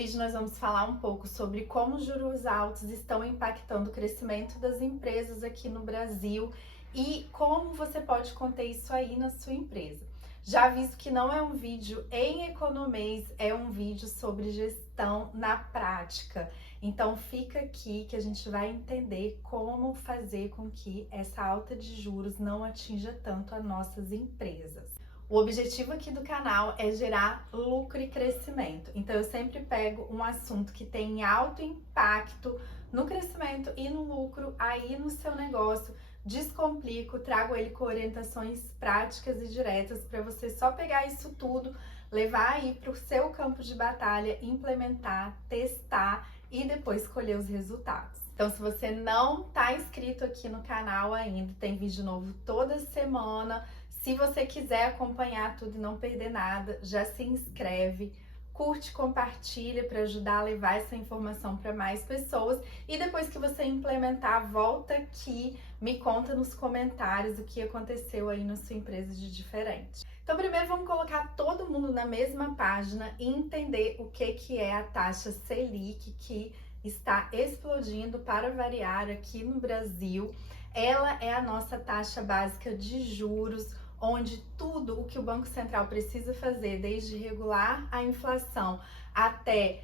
vídeo nós vamos falar um pouco sobre como os juros altos estão impactando o crescimento das empresas aqui no Brasil e como você pode conter isso aí na sua empresa. Já aviso que não é um vídeo em economês, é um vídeo sobre gestão na prática. Então fica aqui que a gente vai entender como fazer com que essa alta de juros não atinja tanto as nossas empresas. O objetivo aqui do canal é gerar lucro e crescimento. Então eu sempre pego um assunto que tem alto impacto no crescimento e no lucro aí no seu negócio, descomplico, trago ele com orientações práticas e diretas para você só pegar isso tudo, levar aí para o seu campo de batalha, implementar, testar e depois colher os resultados. Então, se você não está inscrito aqui no canal ainda, tem vídeo novo toda semana. Se você quiser acompanhar tudo e não perder nada, já se inscreve, curte, compartilha para ajudar a levar essa informação para mais pessoas. E depois que você implementar, volta aqui, me conta nos comentários o que aconteceu aí na sua empresa de diferente. Então, primeiro vamos colocar todo mundo na mesma página e entender o que é a taxa Selic, que está explodindo para variar aqui no Brasil. Ela é a nossa taxa básica de juros, onde tudo o que o Banco Central precisa fazer, desde regular a inflação até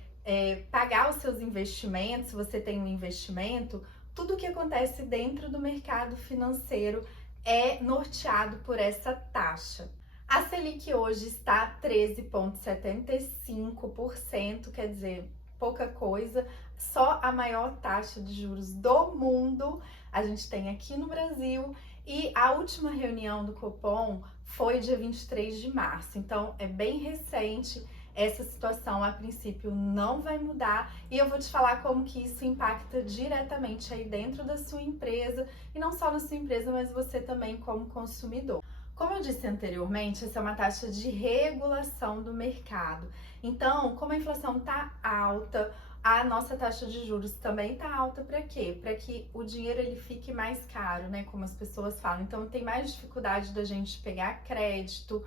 pagar os seus investimentos, se você tem um investimento, tudo o que acontece dentro do mercado financeiro é norteado por essa taxa. A Selic hoje está a 13,75%, quer dizer, pouca coisa, só a maior taxa de juros do mundo a gente tem aqui no Brasil. E a última reunião do Copom foi dia 23 de março, então é bem recente. Essa situação a princípio não vai mudar e eu vou te falar como que isso impacta diretamente aí dentro da sua empresa e não só na sua empresa, mas você também como consumidor. Como eu disse anteriormente, essa é uma taxa de regulação do mercado. Então, como a inflação está alta, a nossa taxa de juros também está alta. Para quê? Para que o dinheiro ele fique mais caro, né? Como as pessoas falam. Então, tem mais dificuldade da gente pegar crédito,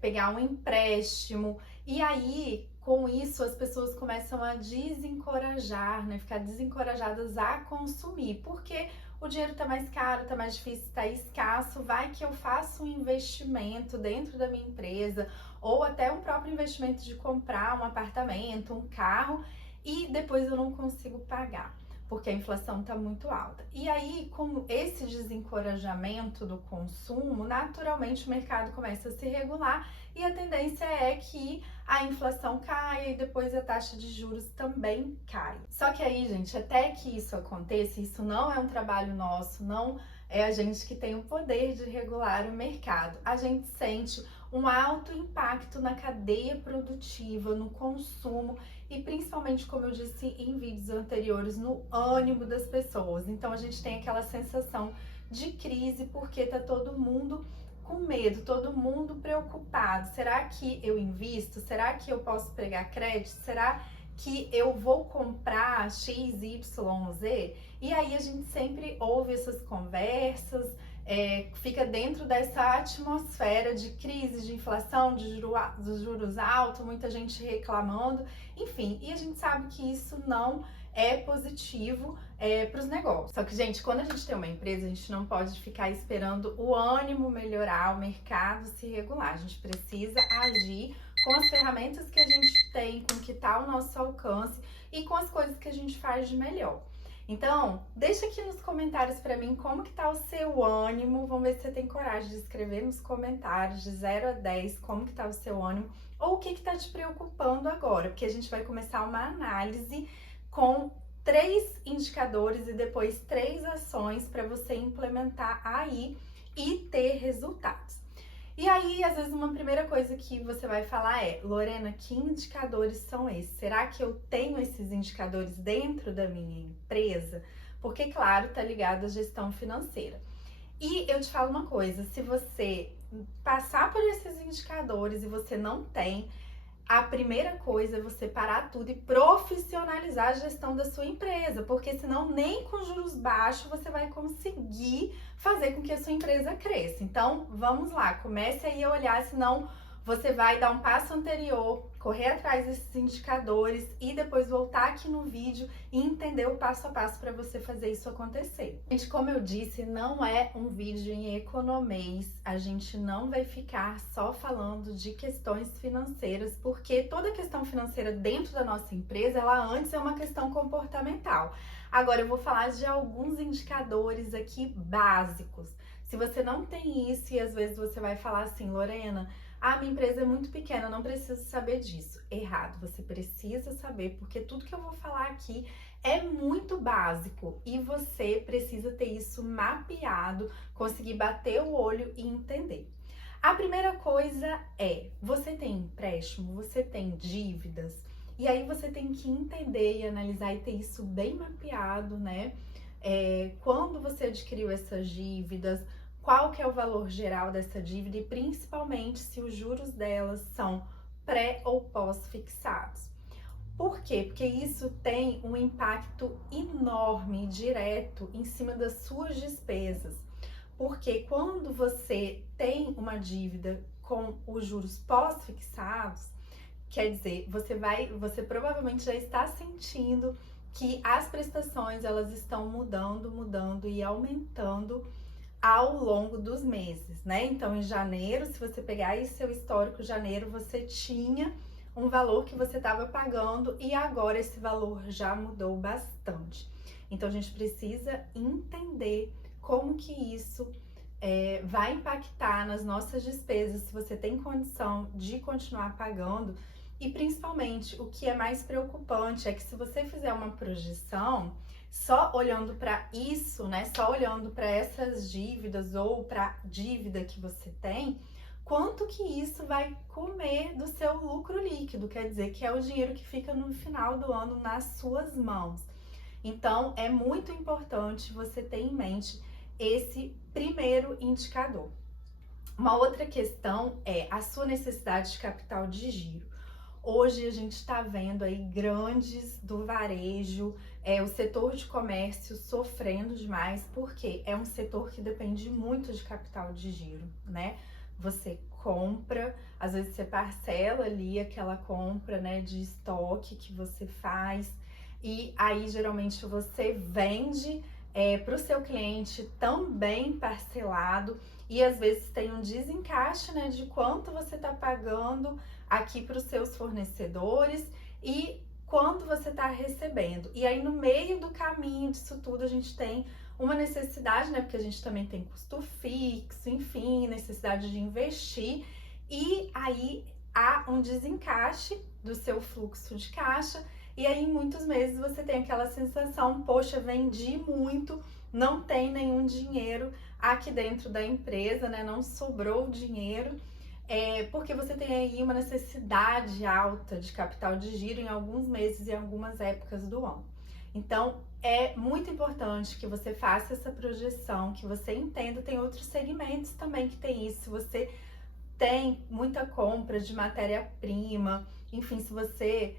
pegar um empréstimo. E aí, com isso, as pessoas começam a desencorajar, né? Ficar desencorajadas a consumir. Porque o dinheiro tá mais caro, tá mais difícil, tá escasso, vai que eu faço um investimento dentro da minha empresa ou até um próprio investimento de comprar um apartamento, um carro e depois eu não consigo pagar, porque a inflação tá muito alta. E aí, com esse desencorajamento do consumo, naturalmente o mercado começa a se regular e a tendência é que a inflação caia e depois a taxa de juros também cai. Só que aí, gente, até que isso aconteça, isso não é um trabalho nosso, não é a gente que tem o poder de regular o mercado. A gente sente um alto impacto na cadeia produtiva, no consumo e principalmente, como eu disse em vídeos anteriores, no ânimo das pessoas. Então a gente tem aquela sensação de crise porque tá todo mundo com medo, todo mundo preocupado. Será que eu invisto? Será que eu posso pegar crédito? Será que eu vou comprar X, Y, Z? E aí a gente sempre ouve essas conversas, fica dentro dessa atmosfera de crise, de inflação, de juros altos, muita gente reclamando, enfim, e a gente sabe que isso não é positivo para os negócios. Só que, gente, quando a gente tem uma empresa, a gente não pode ficar esperando o ânimo melhorar, o mercado se regular. A gente precisa agir com as ferramentas que a gente tem, com o que está ao nosso alcance e com as coisas que a gente faz de melhor. Então, deixa aqui nos comentários para mim como que tá o seu ânimo. Vamos ver se você tem coragem de escrever nos comentários de 0 a 10 como que tá o seu ânimo ou o que tá te preocupando agora, porque a gente vai começar uma análise com 3 indicadores e depois 3 ações para você implementar aí e ter resultados. E aí, às vezes, uma primeira coisa que você vai falar é: Lorena, que indicadores são esses? Será que eu tenho esses indicadores dentro da minha empresa? Porque, claro, tá ligado à gestão financeira. E eu te falo uma coisa, se você passar por esses indicadores e você não tem, a primeira coisa é você parar tudo e profissionalizar a gestão da sua empresa, porque senão nem com juros baixos você vai conseguir fazer com que a sua empresa cresça. Então, vamos lá, comece aí a olhar, senão você vai dar um passo anterior, correr atrás desses indicadores e depois voltar aqui no vídeo e entender o passo a passo para você fazer isso acontecer. Gente, como eu disse, não é um vídeo em economês, a gente não vai ficar só falando de questões financeiras, porque toda questão financeira dentro da nossa empresa, ela antes é uma questão comportamental. Agora eu vou falar de alguns indicadores aqui básicos. Se você não tem isso e às vezes você vai falar assim, Lorena, minha empresa é muito pequena, eu não preciso saber disso. Errado, você precisa saber, porque tudo que eu vou falar aqui é muito básico e você precisa ter isso mapeado, conseguir bater o olho e entender. A primeira coisa é, você tem empréstimo, você tem dívidas, e aí você tem que entender e analisar e ter isso bem mapeado, né? Quando você adquiriu essas dívidas, qual que é o valor geral dessa dívida e principalmente se os juros delas são pré ou pós-fixados. Por quê? Porque isso tem um impacto enorme, direto, em cima das suas despesas. Porque quando você tem uma dívida com os juros pós-fixados, quer dizer, você provavelmente já está sentindo que as prestações elas estão mudando e aumentando ao longo dos meses, né? Então, em janeiro, se você pegar aí seu histórico, janeiro, você tinha um valor que você estava pagando e agora esse valor já mudou bastante. Então, a gente precisa entender como que isso vai impactar nas nossas despesas, se você tem condição de continuar pagando. E, principalmente, o que é mais preocupante é que se você fizer uma projeção, só olhando para isso, né? Só olhando para essas dívidas ou para a dívida que você tem, quanto que isso vai comer do seu lucro líquido, quer dizer, que é o dinheiro que fica no final do ano nas suas mãos. Então, é muito importante você ter em mente esse primeiro indicador. Uma outra questão é a sua necessidade de capital de giro. Hoje a gente está vendo aí grandes do varejo, o setor de comércio sofrendo demais, porque é um setor que depende muito de capital de giro, né? Você compra, às vezes você parcela ali aquela compra, né, de estoque que você faz, e aí geralmente você vende para o seu cliente também parcelado, e às vezes tem um desencaixe, né, de quanto você está pagando aqui para os seus fornecedores e quanto você está recebendo. E aí no meio do caminho disso tudo a gente tem uma necessidade, né? Porque a gente também tem custo fixo, enfim, necessidade de investir. E aí há um desencaixe do seu fluxo de caixa. E aí em muitos meses você tem aquela sensação, poxa, vendi muito, não tem nenhum dinheiro aqui dentro da empresa, né? Não sobrou dinheiro. Porque você tem aí uma necessidade alta de capital de giro em alguns meses e algumas épocas do ano. Então, é muito importante que você faça essa projeção, que você entenda, tem outros segmentos também que tem isso. Se você tem muita compra de matéria-prima, enfim, se você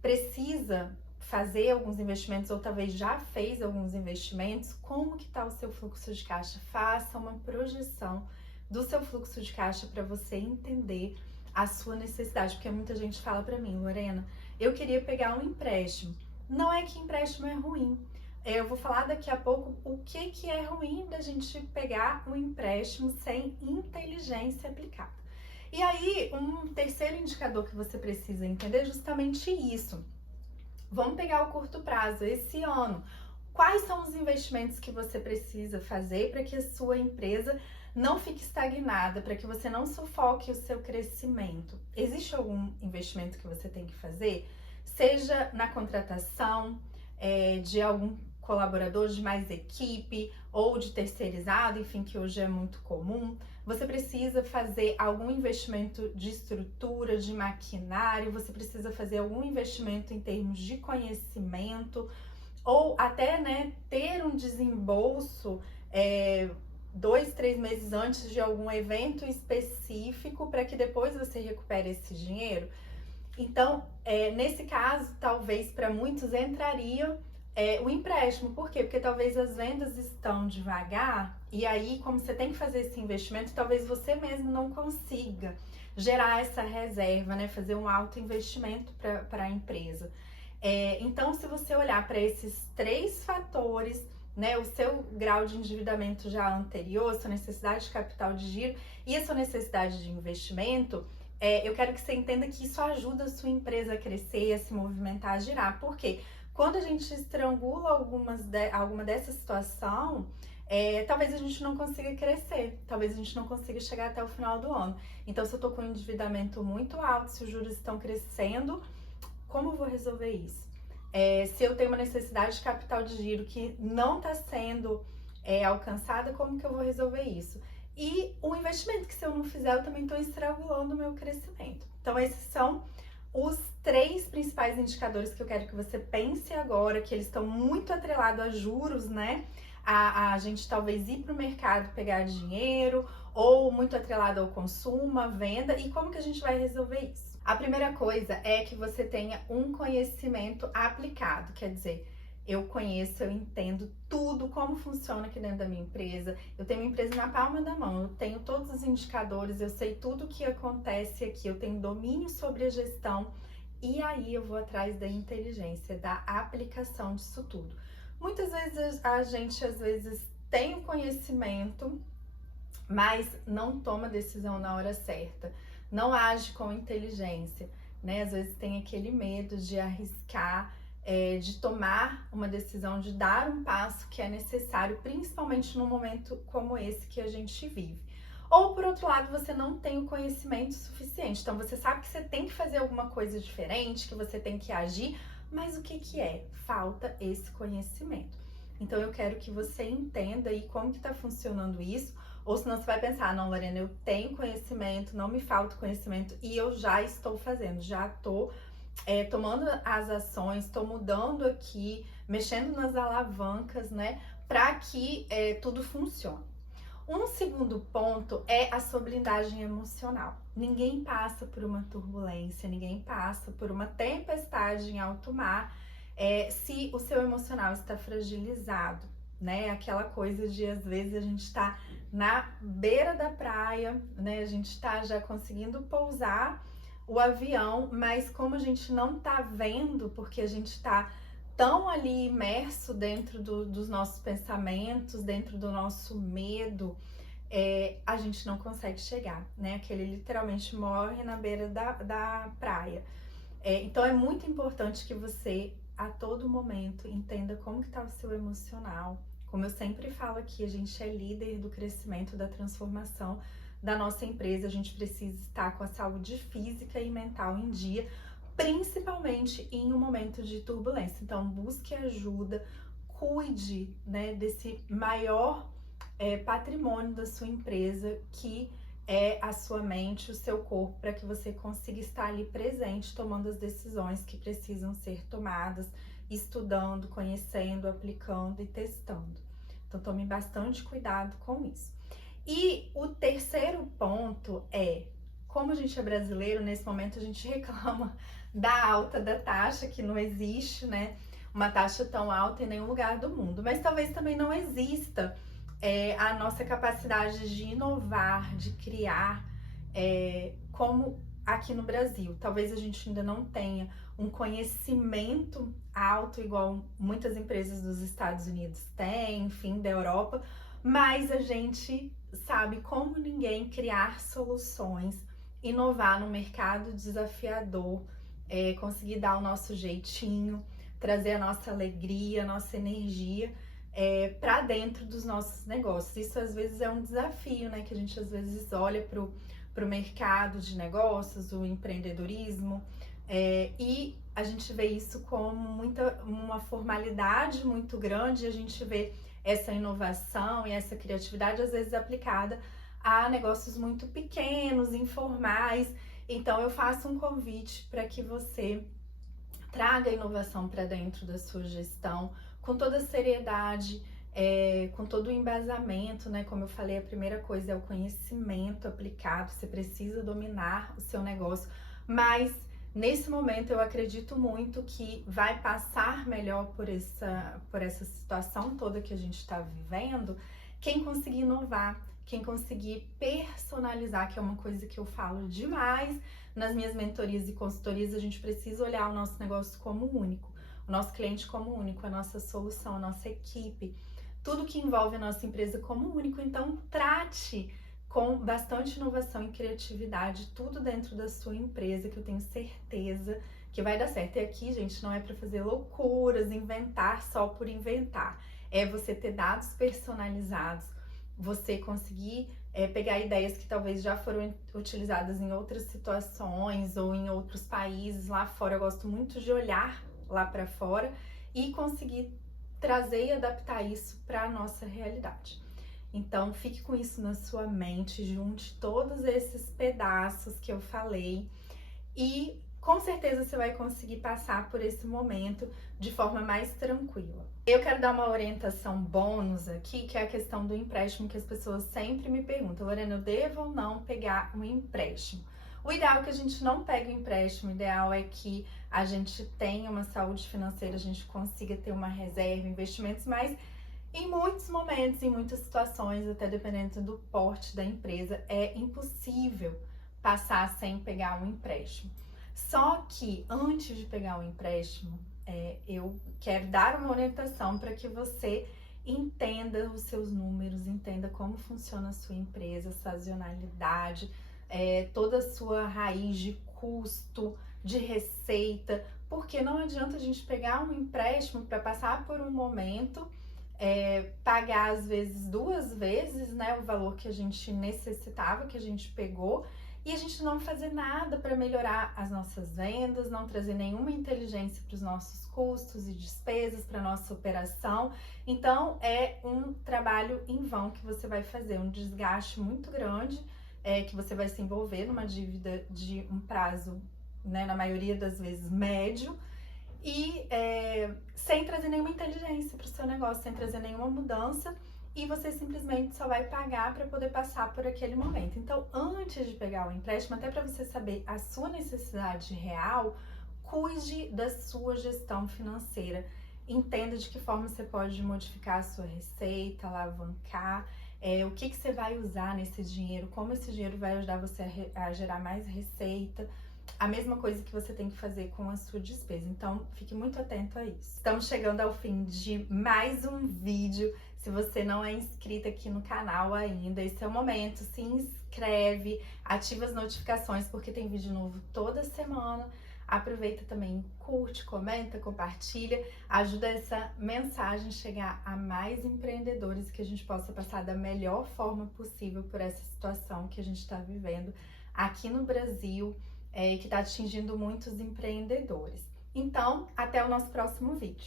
precisa fazer alguns investimentos ou talvez já fez alguns investimentos, como que está o seu fluxo de caixa? Faça uma projeção do seu fluxo de caixa para você entender a sua necessidade, porque muita gente fala para mim, Lorena, eu queria pegar um empréstimo. Não é que empréstimo é ruim. Eu vou falar daqui a pouco o que é ruim da gente pegar um empréstimo sem inteligência aplicada. E aí, um terceiro indicador que você precisa entender é justamente isso. Vamos pegar o curto prazo, esse ano. Quais são os investimentos que você precisa fazer para que a sua empresa não fique estagnada, para que você não sufoque o seu crescimento? Existe algum investimento que você tem que fazer? Seja na contratação de algum colaborador, de mais equipe ou de terceirizado, enfim, que hoje é muito comum. Você precisa fazer algum investimento de estrutura, de maquinário, você precisa fazer algum investimento em termos de conhecimento, ou até, né, ter um desembolso 2, 3 meses antes de algum evento específico para que depois você recupere esse dinheiro. Então, nesse caso, talvez para muitos entraria o empréstimo. Por quê? Porque talvez as vendas estão devagar e aí, como você tem que fazer esse investimento, talvez você mesmo não consiga gerar essa reserva, né? Fazer um alto investimento para a empresa. Então, se você olhar para esses 3 fatores, né, o seu grau de endividamento já anterior, sua necessidade de capital de giro e a sua necessidade de investimento, eu quero que você entenda que isso ajuda a sua empresa a crescer, a se movimentar, a girar. Por quê? Quando a gente estrangula alguma dessa situação, talvez a gente não consiga crescer, talvez a gente não consiga chegar até o final do ano. Então, se eu tô com um endividamento muito alto, se os juros estão crescendo, como eu vou resolver isso? Se eu tenho uma necessidade de capital de giro que não está sendo alcançada, como que eu vou resolver isso? E o investimento, que se eu não fizer, eu também estou estrangulando o meu crescimento. Então, esses são os 3 principais indicadores que eu quero que você pense agora, que eles estão muito atrelados a juros, né? A gente talvez ir para o mercado pegar dinheiro, ou muito atrelado ao consumo, à venda, e como que a gente vai resolver isso? A primeira coisa é que você tenha um conhecimento aplicado, quer dizer, eu conheço, eu entendo tudo, como funciona aqui dentro da minha empresa, eu tenho uma empresa na palma da mão, eu tenho todos os indicadores, eu sei tudo o que acontece aqui, eu tenho domínio sobre a gestão, e aí eu vou atrás da inteligência, da aplicação disso tudo. Muitas vezes a gente, às vezes, tem o conhecimento, mas não toma decisão na hora certa, não age com inteligência, né? Às vezes tem aquele medo de arriscar, de tomar uma decisão, de dar um passo que é necessário, principalmente num momento como esse que a gente vive. Ou, por outro lado, você não tem o conhecimento suficiente, então você sabe que você tem que fazer alguma coisa diferente, que você tem que agir, mas o que é? Falta esse conhecimento. Então eu quero que você entenda aí como que tá funcionando isso, ou senão você vai pensar, não, Lorena, eu tenho conhecimento, não me falta conhecimento e eu já estou fazendo, já estou tomando as ações, estou mudando aqui, mexendo nas alavancas, né, para que tudo funcione. Um segundo ponto é a sua blindagem emocional. Ninguém passa por uma turbulência, ninguém passa por uma tempestade em alto mar se o seu emocional está fragilizado, né? Aquela coisa de, às vezes, a gente está na beira da praia, né? A gente está já conseguindo pousar o avião, mas como a gente não tá vendo, porque a gente tá tão ali imerso dentro dos nossos pensamentos, dentro do nosso medo, a gente não consegue chegar, né? Aquele literalmente morre na beira da praia. Então é muito importante que você, a todo momento, entenda como que tá o seu emocional. Como eu sempre falo aqui, a gente é líder do crescimento, da transformação da nossa empresa, a gente precisa estar com a saúde física e mental em dia, principalmente em um momento de turbulência. Então, busque ajuda, cuide, né, desse maior patrimônio da sua empresa, que é a sua mente, o seu corpo, para que você consiga estar ali presente, tomando as decisões que precisam ser tomadas, estudando, conhecendo, aplicando e testando. Então, tome bastante cuidado com isso. E o terceiro ponto é, como a gente é brasileiro, nesse momento a gente reclama da alta da taxa, que não existe, né? Uma taxa tão alta em nenhum lugar do mundo. Mas talvez também não exista a nossa capacidade de inovar, de criar, como aqui no Brasil. Talvez a gente ainda não tenha um conhecimento alto, igual muitas empresas dos Estados Unidos têm, enfim, da Europa, mas a gente sabe como ninguém criar soluções, inovar no mercado desafiador, conseguir dar o nosso jeitinho, trazer a nossa alegria, a nossa energia para dentro dos nossos negócios. Isso às vezes é um desafio, né? Que a gente às vezes olha para o mercado de negócios, o empreendedorismo, e a gente vê isso como uma formalidade muito grande, a gente vê essa inovação e essa criatividade às vezes aplicada a negócios muito pequenos, informais. Então eu faço um convite para que você traga a inovação para dentro da sua gestão, com toda a seriedade, com todo o embasamento, né? Como eu falei, a primeira coisa é o conhecimento aplicado, você precisa dominar o seu negócio, mas nesse momento eu acredito muito que vai passar melhor por essa situação toda que a gente está vivendo, quem conseguir inovar, quem conseguir personalizar, que é uma coisa que eu falo demais nas minhas mentorias e consultorias, a gente precisa olhar o nosso negócio como único, o nosso cliente como único, a nossa solução, a nossa equipe, tudo que envolve a nossa empresa como único. Então, trate com bastante inovação e criatividade tudo dentro da sua empresa, que eu tenho certeza que vai dar certo. E aqui, gente, não é para fazer loucuras, inventar só por inventar. É você ter dados personalizados, você conseguir pegar ideias que talvez já foram utilizadas em outras situações ou em outros países lá fora. Eu gosto muito de olhar lá para fora e conseguir trazer e adaptar isso para a nossa realidade. Então, fique com isso na sua mente, junte todos esses pedaços que eu falei e com certeza você vai conseguir passar por esse momento de forma mais tranquila. Eu quero dar uma orientação bônus aqui, que é a questão do empréstimo, que as pessoas sempre me perguntam: Lorena, eu devo ou não pegar um empréstimo? O ideal é que a gente não pegue o empréstimo, o ideal é que a gente tenha uma saúde financeira, a gente consiga ter uma reserva, investimentos, mas em muitos momentos, em muitas situações, até dependendo do porte da empresa, é impossível passar sem pegar um empréstimo. Só que antes de pegar um empréstimo, eu quero dar uma orientação para que você entenda os seus números, entenda como funciona a sua empresa, sazonalidade, toda a sua raiz de custo, de receita, porque não adianta a gente pegar um empréstimo para passar por um momento, pagar às vezes 2 vezes, né, o valor que a gente necessitava, que a gente pegou, e a gente não fazer nada para melhorar as nossas vendas, não trazer nenhuma inteligência para os nossos custos e despesas, para a nossa operação. Então, é um trabalho em vão que você vai fazer, um desgaste muito grande, que você vai se envolver numa dívida de um prazo, né, na maioria das vezes médio, e sem trazer nenhuma inteligência para o seu negócio, sem trazer nenhuma mudança, e você simplesmente só vai pagar para poder passar por aquele momento. Então, antes de pegar o empréstimo, até para você saber a sua necessidade real, cuide da sua gestão financeira. Entenda de que forma você pode modificar a sua receita, alavancar, o que você vai usar nesse dinheiro, como esse dinheiro vai ajudar você a gerar mais receita. A mesma coisa que você tem que fazer com a sua despesa. Então, fique muito atento a isso. Estamos chegando ao fim de mais um vídeo. Se você não é inscrito aqui no canal ainda, esse é o momento. Se inscreve, ativa as notificações, porque tem vídeo novo toda semana. Aproveita também, curte, comenta, compartilha. Ajuda essa mensagem a chegar a mais empreendedores, que a gente possa passar da melhor forma possível por essa situação que a gente está vivendo aqui no Brasil, que está atingindo muitos empreendedores. Então, até o nosso próximo vídeo.